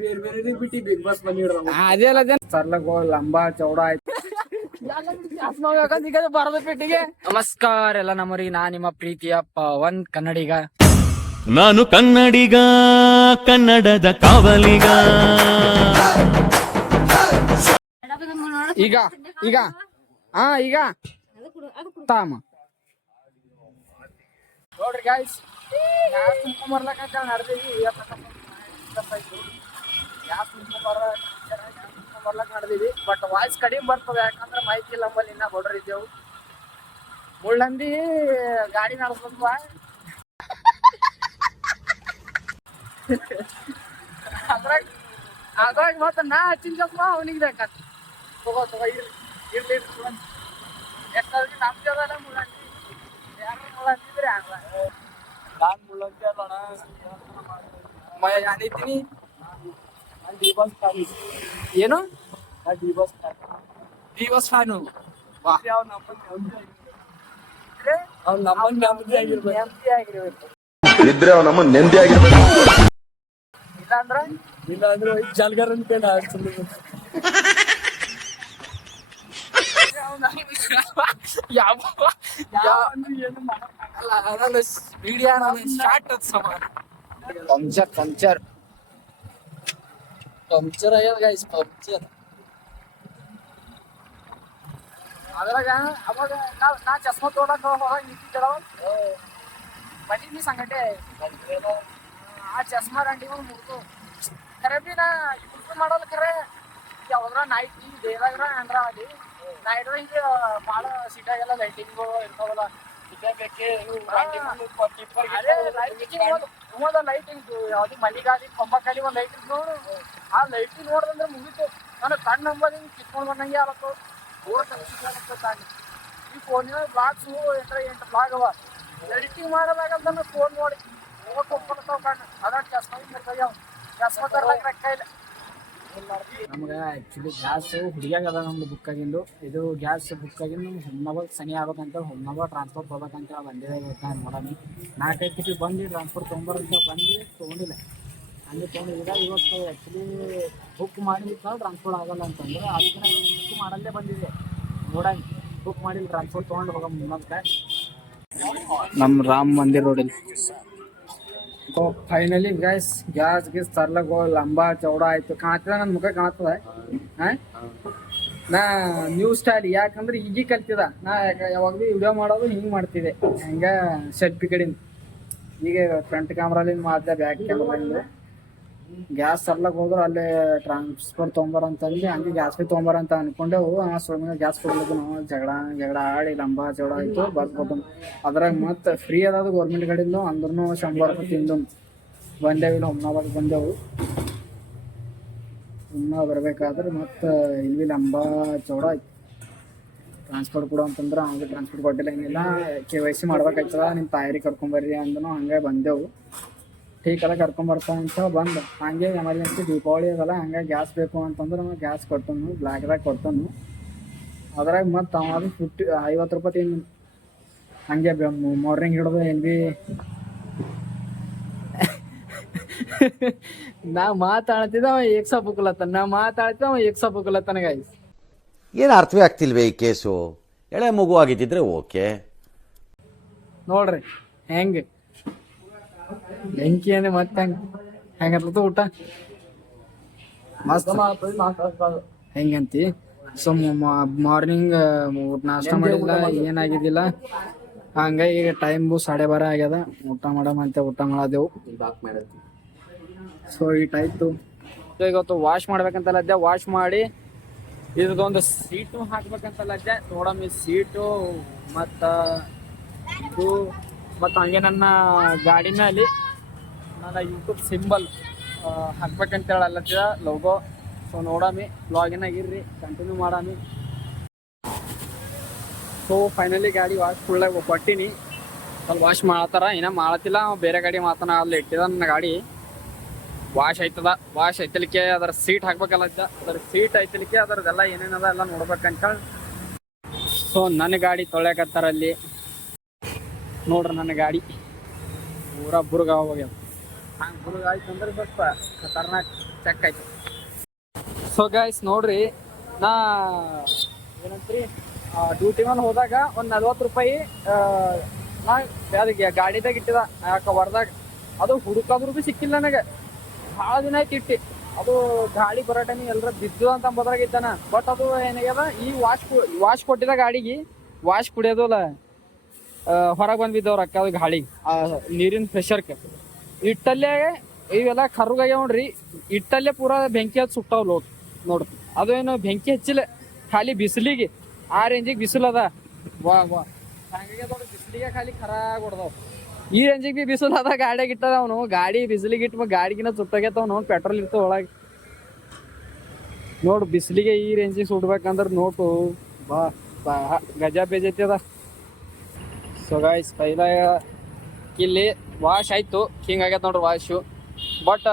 ಬೇರೆ ಬೇರೆ ಬಿಟ್ಟು ಬಿಗ್ ಬಾಸ್ ಬಂದಿಡ್ರ ಅದೇ ಅಲ್ಲ ಅದೇ. ಸರ್ಲಗೋ ಲಂಬಾ ಚೌಡ ಆಯ್ತು. ಬರದ ಪೆಟ್ಟಿಗೆ ನಮಸ್ಕಾರ ಎಲ್ಲ ನಮ್ಮರಿಗೆ. ನಾ ನಿಮ್ಮ ಪ್ರೀತಿಯ ಪವನ್ ಕನ್ನಡಿಗ. ನಾನು ಕನ್ನಡಿಗ ಕನ್ನಡದ ಕಾವಲಿಗ. ಈಗ ಈಗ ಹಾ ಈಗ. ತಾಮ. ನೋಡ್ರಿ ಗಾಯ್ಸ್ ಗ್ಯಾಸ್ ತುಂಬ್ಕೊಂಬರ್ಲಕ್ಕ ನಡೆದೀವಿ ಗ್ಯಾಸ್ ತುಂಬ್ಕೊಂಬರ್ಲಕ್ ನಡೆದೀವಿ ಬಟ್ ವಾಯ್ಸ್ ಕಡಿಮೆ ಬರ್ತದೆ, ಯಾಕಂದ್ರೆ ಮೈಕ್ ಇಲ್ಲ ನಮ್ಮಲ್ಲಿ ಇನ್ನ ಬಡ್ರ ಇದ್ದೇವು. ಮುಳ್ಳಂದಿ ಗಾಡಿ ನಡೆಸ್ಬೇಕು ಅದ್ರಾಗ ಅದ್ರಾಗ ಮತ್ತೆ ನಾ ಚಸ್ಮ ಅವನಿಗೆ ಬೇಕಾತ ತಗೋ ತಗೋ, ಇರ್ಲಿ ಇರ್ಲಿ ಎಷ್ಟಾದ್ರೂ ನಮ್ಗೆ ಅದ ಮುಳ್ಳಂದಿ ಯಾರು ಮುಳ್ಳಂದಿದ್ರೆ ಆಗಲ್ಲ ನಾನ್ ಮುಳ್ಳಂದಿ ಅಲ್ಲಣ್ಣ. ಬಾಸ್ ಫ್ಯಾನ್ ಏನು? ಫ್ಯಾನ್ ದಿವಸ್ ಫ್ಯಾನು ವಾ ಅವ್ನ ನಮ್ಮನ್ ನೆಮ್ಮದಿ ಅವ್ನ ಆಗಿರ್ಬೇಕು. ಇದ್ರೆ ಅವ ನಮ್ಮ ನೆಂದಿ ಆಗಿರ್ಬೇಕು. ಇಲ್ಲಾಂದ್ರ? ಇಲ್ಲ ಅಂದ್ರೆ ಜಲ್ಗರ್ ಅಂತ ಹೇಳಿ ಯಾವ ಮೀಡಿಯಾ ನನ್ನ ಸ್ಟಾರ್ಟ್ ಸಮಾನ. Puncture puncture. ಪಂಕ್ಚರ್ ಆಗ್ಯದ ಗಾಯ್ಸ್ ಪಂಕ್ಚರ್ ಅದ್ರಾಗ ಅವಾಗ ನಾ ನಾ ಚಸ್ಮಾ ತಗೊಳಕ್ ಹೋದಾಗ ನಿಂತಿದ್ದಳ ನೀ ಸಂಗಟೆ ಆ ಚಸ್ಮಾ ರಂಡಿ ಮುಗಿದು ಖರೆ ಬಿ ನಾ ಯೂಸ್ ಮಾಡಲ್ಲ ಖರೆ ಯಾವ್ದ್ರ ನೈಟ್ ಈ ಡೇದಾಗ ಅಂದ್ರ ಅಲ್ಲಿ ನೈಟ್ ಹಿಂಗೆ ಭಾಳ ಸಿಟಾಗೆಲ್ಲ ಲೈಟಿಂಗು ಇರ್ತಾವಲ್ಲ ಅದೇ ಲೈಟಿಂಗ್ ಇದು ಯಾವ್ದು ಮಲ್ಲಿಗಾದಿ ಕೊಂಬಕಾಲಿ ಒಂದ್ ಲೈಟ್ ನೋಡು. ಆ ಲೈಟಿಂಗ್ ನೋಡ್ದಂದ್ರೆ ಮುಗಿತು. ನನ್ನ ಕಣ್ಣು ನಂಬರ್ ಕಿತ್ಕೊಂಡು ಬಂದಂಗೆ ಆಗತ್ತು ಕಣ್ಣು ಈ ಫೋನಿನ ಬ್ಲಾಗ್ಸು ಎಂಟ್ರ ಎಂಟು ಬ್ಲಾಗ್ ಅವ. ಎಡಿಟಿಂಗ್ ಮಾಡಲಾಗಲ್ಲ ಫೋನ್ ನೋಡಿ. ಹೋಗ್ಕೊಳ್ತಾವ ಕಣ್ಣು ಅದ ಚಸ್ಮಾ ಚಸ್ಮಾ ತರ್ಲಕ್ ರೊಕ್ಕ ಇಲ್ಲ ನಮ್ಗೆ ಆ್ಯಕ್ಚುಲಿ ಗ್ಯಾಸ್ ಹುಡುಗಿಯಾಗ ಅದ ನಮ್ದು ಬುಕ್ ಆಗಿಂದು. ಇದು ಗ್ಯಾಸ್ ಬುಕ್ ಆಗಿಂದು ನಮ್ಗೆ ಹುಮ್ನಬ ಸನಿ ಆಗ್ಬೇಕಂತ ಹುಮ್ನಬ ಟ್ರಾನ್ಸ್ಫರ್ ಹೋಗ್ಬೇಕಂತ ಬಂದಿದೆ ಇವತ್ತು ನೋಡೋಣ. ನಾಲ್ಕೈದು ತಿಂಗಳು ಬಂದು ಟ್ರಾನ್ಸ್ಫರ್ ತೊಗೊಂಬರಂತ ಬಂದು ತೊಗೊಂಡಿಲ್ಲ. ಹಂಗೆ ತೊಗೊಂಡಿದ್ದಾಗ ಇವತ್ತು ಆ್ಯಕ್ಚುಲಿ ಬುಕ್ ಮಾಡಿದ್ರೆ ಟ್ರಾನ್ಸ್ಫರ್ ಆಗಲ್ಲ ಅಂತಂದ್ರೆ. ಅದಕ್ಕೆ ಬುಕ್ ಮಾಡಲ್ಲೇ ಬಂದಿದೆ ನೋಡೋಣ. ಬುಕ್ ಮಾಡಿಲ್ಲ ಟ್ರಾನ್ಸ್ಪೋರ್ಟ್ ತೊಗೊಂಡು ಹೋಗೋ ನಮ್ಮ ರಾಮ್ ಮಂದಿರ್ ರೋಡಲ್ಲಿ ಸೊ ಫೈನಲಿ ಗ್ಯಾಸ್ ಗ್ಯಾಸ್ ಗೀಸ್ ತರ್ಲಕ್ ಲಂಬ ಚೌಡ ಆಯ್ತು ಕಾಣ್ತದ ನನ್ನ ಮುಖ ಕಾಣ್ತದ ನಾ ನ್ಯೂ ಸ್ಟೈಲ್ ಯಾಕಂದ್ರೆ ಈಗೀಗ ಕಲ್ತಿದ ನಾ ಯಾವಾಗ ಭೀ ವಿಡಿಯೋ ಮಾಡೋದು ಹಿಂಗೆ ಮಾಡ್ತಿದ್ದೆ ಹೆಂಗ ಸೆಲ್ಫಿ ಕಡಿಂದ ಈಗ ಫ್ರಂಟ್ ಕ್ಯಾಮ್ರಾಲಿಂದ ಮಾಡಿದೆ ಬ್ಯಾಕ್ ಕ್ಯಾಮ್ರಾಲಿಂದ ಗ್ಯಾಸ್ ತರ್ಲಕ್ ಹೋದ್ರೆ ಅಲ್ಲಿ ಟ್ರಾನ್ಸ್ಫರ್ ತೊಗೊಂಬರ ಅಂತಂದು ಹಂಗೆ ಗ್ಯಾಸ್ ಬಿ ತೊಗೊಂಬಾರ ಅಂತ ಅನ್ಕೊಂಡೆವು ಆ ಸುಮ್ಮನೆ ಗ್ಯಾಸ್ ಕೊಡ್ಲಿಕ್ಕೆ ನಾವು ಜಗಳ ಜಗಳ ಆಡಿ ಲಂಬಾ ಜಗಳ ಆಯ್ತು. ಬರ್ಕೊಟ್ಟು ಅದ್ರಾಗ ಮತ್ತೆ ಫ್ರೀ ಅದ ಗೌರ್ಮೆಂಟ್ ಕಡೆಯಿಂದ ಅಂದ್ರೂ ಶಂಬರ್ ರೂಪಾಯಿ ತಿಂದು ಬಂದೇವು ಇಲ್ಲಿ ಬಂದೆವು. ಇನ್ನೂ ಬರ್ಬೇಕಾದ್ರೆ ಮತ್ತೆ ಇಲ್ಲಿ ಲಂಬಾ ಚೌಡ ಟ್ರಾನ್ಸ್ಫರ್ ಕೊಡು ಅಂತಂದ್ರೆ ಅವ್ನಿಗೆ ಟ್ರಾನ್ಸ್ಫರ್ ಕೊಟ್ಟಿಲ್ಲ ಏನಿಲ್ಲ. ಕೆ ವೈ ಸಿ ಮಾಡ್ಬೇಕಾಯ್ತದ ನಿಮ್ಮ ತಾಯರಿ ಕರ್ಕೊಂಬರ್ರಿ ಅಂದನು ಹಂಗೆ ಬಂದೆವು. ಟೀಕ್ ಎಲ್ಲ ಕರ್ಕೊಂಬರ್ತಾ ಅಂತ ಬಂದು ಹಂಗೆ ಎಮರ್ಜೆನ್ಸಿ ದೀಪಾವಳಿ ಅದಲ್ಲ ಹಂಗೆ ಗ್ಯಾಸ್ ಬೇಕು ಅಂತಂದ್ರೆ ನಾವು ಗ್ಯಾಸ್ ಕೊಟ್ಟನು ಬ್ಲ್ಯಾಕ್ದಾಗ ಕೊಟ್ಟನು ಅದ್ರಾಗ ಮತ್ತೆ ಅವ ಅದು ಫಿಫ್ಟಿ ಐವತ್ತು ರೂಪಾಯಿ ತಿನ್ ಹಂಗೆ ಮಾರ್ನಿಂಗ್ ಹಿಡಿದು ಏನು ಭೀ ನಾ ಮಾತಾಡ್ತಿದ್ದ ಅವ ಏಕ್ಸ ಬುಕ್ಲತ್ತಾನ ನಾ ಮಾತಾಡ್ತಿದ್ದ ಅವ ಏಕ್ಸ ಬುಕ್ಲತ್ತಾನ ಗಾಯ್ಸ್ ಏನು ಅರ್ಥವೇ ಆಗ್ತಿಲ್ವೇ ಈ ಕೇಸು? ಎಳೆ ಮಗು ಆಗಿದ್ದಿದ್ರೆ ಓಕೆ ನೋಡ್ರಿ ಹೆಂಗೆ? ಬೆಂಕಿ ಅಂದ್ರೆ ಮತ್ತೆ ಹೆಂಗ್ ಹೆಂಗತ್ಲತ ಊಟ. ಮಸ್ತ್. ಹೆಂಗಂತಿ? ಸೊ ಮಾರ್ನಿಂಗ್ ನಾಷ್ಟ ಮಾಡಿಲ್ಲ ಏನಾಗಿದ್ದಿಲ್ಲ. ಹಂಗ ಈಗ ಟೈಮ್ ಸಾಡೆ ಬಾರ ಆಗ್ಯದ. ಊಟ ಮಾಡಮಂತ ಊಟ ಮಾಡದೆವು. ಸೊ ಈ ಟೈಪ್ ಸೊ ಇವತ್ತು ವಾಶ್ ಮಾಡ್ಬೇಕಂತಲ್ಲ ವಾಶ್ ಮಾಡಿ ಇದ್ರದೊಂದು ಸೀಟು ಹಾಕ್ಬೇಕಂತಲ್ಲ ನೋಡಮ್ಮ ಈ ಸೀಟು ಮತ್ತ ಇದು ಮತ್ತ ಹಂಗೆ ನನ್ನ ಗಾಡಿ ಮೇಲೆ ನನ್ನ ಯೂಟ್ಯೂಬ್ ಸಿಂಬಲ್ ಹಾಕ್ಬೇಕಂತ ಹೇಳಲ್ಲತ್ತಿದ ಲೋಗೋ ಸೊ ನೋಡಾಮಿ ಬ್ಲಾಗಿನಾಗ ಆಗಿರ್ರಿ ಕಂಟಿನ್ಯೂ ಮಾಡಾಮಿ. ಸೊ ಫೈನಲಿ ಗಾಡಿ ವಾಶ್ ಫುಲ್ಲಾಗಿ ಕೊಟ್ಟಿನಿ ಅಲ್ಲಿ ವಾಶ್ ಮಾಡತ್ತಾರ ಏನ ಮಾಡತ್ತಿಲ್ಲ ಬೇರೆ ಗಾಡಿ ಮಾತನ ಅಲ್ಲಿ ಇಟ್ಟಿದ ನನ್ನ ಗಾಡಿ. ವಾಶ್ ಆಯ್ತದ ವಾಶ್ ಐತಲಿಕ್ಕೆ ಅದರ ಸೀಟ್ ಹಾಕ್ಬೇಕಲ್ಲ ಅದರ ಸೀಟ್ ಐತಲಿಕ್ಕೆ ಅದರದೆಲ್ಲ ಏನೇನದ ಎಲ್ಲ ನೋಡ್ಬೇಕಂತೇಳಿ ಸೊ ನನ್ನ ಗಾಡಿ ತೊಳ್ಯಾಕತ್ತಾರ ಅಲ್ಲಿ. ನೋಡ್ರಿ ನನ್ನ ಗಾಡಿ. ಊರ ಬುರ್ಗ ಹೋಗ್ಯಾವ ಆಯ್ತು ಅಂದ್ರೆ ಸ್ವಲ್ಪ ಖತರ್ನಾಕ್ ಚೆಕ್ ಆಯ್ತು. ಸೊ ಗೈಸ್ ನೋಡ್ರಿ, ನಾ ಏನಂತ್ರಿ ಡ್ಯೂಟಿ ಮೇಲೆ ಹೋದಾಗ ಒಂದ್ ನಲ್ವತ್ತು ರೂಪಾಯಿ ನಾ ಅದಕ್ಕೆ ಗಾಡಿದಾಗ ಇಟ್ಟಿದ ಹೊರದಾಗ ಅದು ಹುಡುಕಾದ್ರೂ ಬಿ ಸಿಕ್ಕಿಲ್ಲ ನನಗೆ. ಭಾಳ ದಿನ ಆಯ್ತು ಇಟ್ಟಿ. ಅದು ಗಾಡಿ ಬರೋ ಟೈಮಿಗೆ ಎಲ್ಲರ ಬಿದ್ದು ಅಂತ ಅಂಬೋದ್ರಾಗ ಇದ್ದಾನ ಬಟ್ ಅದು ಏನಾಗ್ಯದ, ಈ ವಾಶ್ ವಾಶ್ ಕೊಟ್ಟಿದ ಗಾಡಿಗೆ ವಾಶ್ ಕುಡಿಯೋದಲ್ಲ ಹೊರಗೆ ಬಂದು ಬಿದ್ದವ್ರ ಅಕ್ಕ ಅದು ಗಾಳಿಗೆ ಆ, ನೀರಿನ ಪ್ರೆಷರ್ಗೆ ಇಟ್ಟಲ್ಲೇ ಇವೆಲ್ಲ ಕರ್ರುಗಾಗ್ಯಾವ ನೋಡ್ರಿ. ಇಟ್ಟಲ್ಲೇ ಪೂರಾ ಬೆಂಕಿ ಹಚ್ಚಿ ಸುಟ್ಟಾವ್ ಲೋಟ್ ನೋಡು. ಅದು ಏನು ಬೆಂಕಿ ಹಚ್ಚಿಲ್ಲ. ಖಾಲಿ ಬಿಸಿಲಿಗೆ ಆ ರೇಂಜಿಗೆ ಬಿಸಿಲು ಅದ. ವಾ ವಾ. ಹಂಗಾಗಿ ನೋಡ್ರಿ ಬಿಸಿಲಿಗೆ ಖಾಲಿ ಖರಾಗ್ ಹೊಡ್ದಾವ್. ಈ ರೇಂಜಿಗೆ ಬಿ ಬಿಸಿಲು ಅದ, ಗಾಡಿಯಾಗ ಇಟ್ಟದ ಅವನು. ಗಾಡಿ ಬಿಸಿಲಿಗೆ ಇಟ್ಟು ಗಾಡಿಗಿನ ಸುಟ್ಟಾಗೈತವ್ ಅವನು. ಪೆಟ್ರೋಲ್ ಇರ್ತಾವ ಒಳಗೆ. ನೋಡು ಬಿಸಿಲಿಗೆ ಈ ರೇಂಜಿಗೆ ಸುಡ್ಬೇಕಂದ್ರೆ ನೋಟು. ಬಾ ಬಾ, ಗಜ ಬೇಜೈತಿ ಅದ ಸೊ ಗಾಯ್ಸ್ ಪೈಲ ಇಲ್ಲಿ ವಾಶ್ ಆಯ್ತು. ಹಿಂಗ್ ಆಗೈತೆ ನೋಡ್ರಿ ವಾಶು ಬಟ್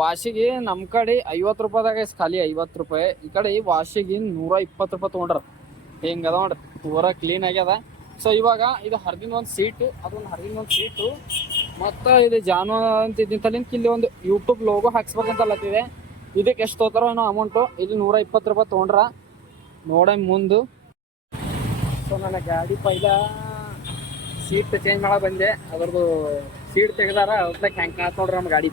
ವಾಶಿಗೆ ನಮ್ಮ ಕಡೆ ಐವತ್ತು ರೂಪಾಯಿದಾಗ ಖಾಲಿ ಐವತ್ತು ರೂಪಾಯಿ. ಈ ಕಡೆ ವಾಶಿಗೆ ನೂರ ಇಪ್ಪತ್ತು ರೂಪಾಯಿ ತೊಗೊಂಡ್ರ. ಹಿಂಗ ನೋಡ್ರಿ. ಪೂರ ಕ್ಲೀನ್ ಆಗ್ಯದ. ಸೊ ಇವಾಗ ಇದು ಹರಿದಿನ ಒಂದು ಸೀಟ್ ಅದೊಂದು ಹರಿದಿನ ಒಂದು ಸೀಟು ಮತ್ತು ಇದು ಜಾನುವಾರು ಅಂತ ಇದ್ದಿಂತಲಿಂದ ಇಲ್ಲಿ ಒಂದು ಯೂಟ್ಯೂಬ್ ಲೋಗೋ ಹಾಕ್ಸ್ಬೇಕಂತಲ್ಲತ್ತಿದೆ ಇದಕ್ಕೆ ಎಷ್ಟು ತೊಗೋತಾರೋ ಏನೋ ಅಮೌಂಟು ಇಲ್ಲಿ ನೂರ ಇಪ್ಪತ್ತು ರೂಪಾಯಿ ತೊಗೊಂಡ್ರ. ನೋಡಿ ಮುಂದು. ಸೊ ನನ್ನ ಗಾಡಿ ಪೈಲ ಸೀಟ್ ಚೇಂಜ್ ಮಾಡೋ ಬಂದೆ. ಅದ್ರದ್ದು ಸೀಟ್ ತೆಗ್ದಾರ, ಅದಕ್ಕೆ ಹೆಂಗ್ ಕಾತ್ ನೋಡ್ರಿ ನಮ್ಮ ಗಾಡಿ.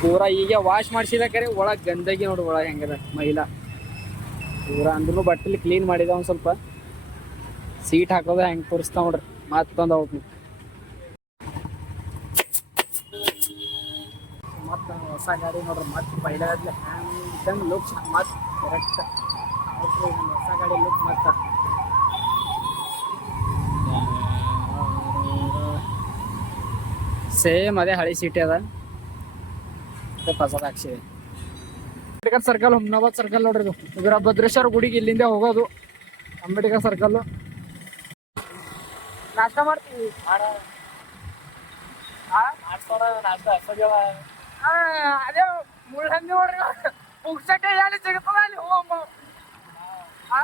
ಪೂರ ಈಗ ವಾಶ್ ಮಾಡಿಸಿದ ಕರೆ, ಒಳಗ್ ಗಂದಗಿ ನೋಡ್ರಿ ಒಳಗ್ ಹೆಂಗದ ಮಹಿಳಾ ಪೂರ ಅಂದ್ರೂ ಬಟ್ಟಲು ಕ್ಲೀನ್ ಮಾಡಿದ ಒಂದ್ ಸ್ವಲ್ಪ. ಸೀಟ್ ಹಾಕೋದ ಹೆಂಗ್ ತೋರಿಸ್ತಾ ನೋಡ್ರಿ ಮತ್ತೊಂದು ಔಟ್ ಮತ್ತೆ ಹೊಸ ಗಾಡಿ ನೋಡ್ರಿ, ಮತ್ತೆ ಪೈಲಾದ್ಲೆ ಹ್ಯಾಂಗ್ ಲುಕ್ ಮತ್ತೆ ಕರೆಕ್ಟ್ ಹೊಸ ಗಾಡಿ ಲುಕ್ ಮತ್ತೆ ಸೇಮ್ ಅದೇ ಹಳೆ ಸಿಟಿ ಅದ. ಹಾಕ್ಸಿದೆ. ಅಂಬೇಡ್ಕರ್ ಸರ್ಕಲ್ ಹುಮ್ನಾಬಾದ್ ಸರ್ಕಲ್ ನೋಡ್ರಿ ಇದು. ಇದರ ಭದ್ರೇಶ್ವರ ಗುಡಿಗೆ ಇಲ್ಲಿಂದ ಹೋಗೋದು. ಅಂಬೇಡ್ಕರ್ ಸರ್ಕಲ್ ನಾಷ್ಟ ಮಾಡ್ತೀವಿ. ಅದೇ ಮುಳ್ಳಂಗಿ ನೋಡ್ರಿ. ಪುಕ್ಸಟ್ಟೆ ಅಲ್ಲಿ ಸಿಗ್ತದ ಅಲ್ಲಿ ಹೋಗಮ್ಮ ಆ?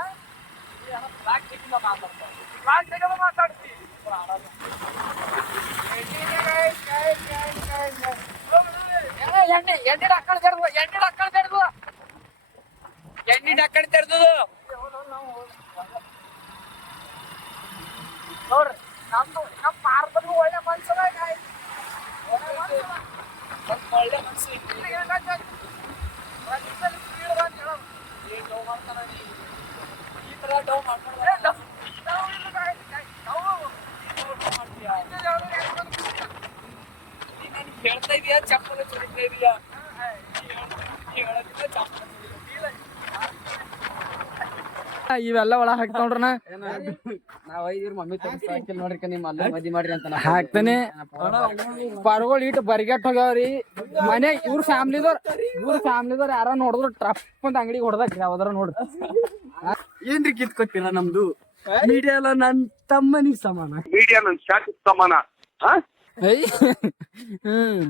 ಹೇಳ್ತಾ ಇದೀಯ ಚಪ್ಪಲ ಚುರಿತಾ ಇದೀಯ ಮದಿ ಮಾಡ್ರಿ ಅಂತ ಹಾಕ್ತಾನೆ. ಪರ್ಗಳು ಇಟ್ಟು ಬರಿಗಟ್ ಹೋಗ್ಯಾವ್ರಿ. ಮನೆ ಇವ್ರ ಫ್ಯಾಮ್ಲಿದವ್ರ ಇವ್ರ ಫ್ಯಾಮ್ಲಿದವ್ರ ಯಾರ ನೋಡಿದ್ರು ಟ್ರಪ್ ಅಂತ ಅಂಗಡಿ ಹೊಡೆದಾಕ್ರಿ ಯಾವ್ದಾರ ನೋಡ್ರಿ ಏನ್ರಿ ಕಿತ್ಕೊತಿಲ್ಲ ನಮ್ದು? ಮೀಡಿಯಾ ಎಲ್ಲ ನನ್ ತಮ್ಮನಿಗೆ ಸಮಾನ. ಮೀಡಿಯಾ ನನ್ ಶಾಖ ಸಮಾನ. ಹ್ಮ್.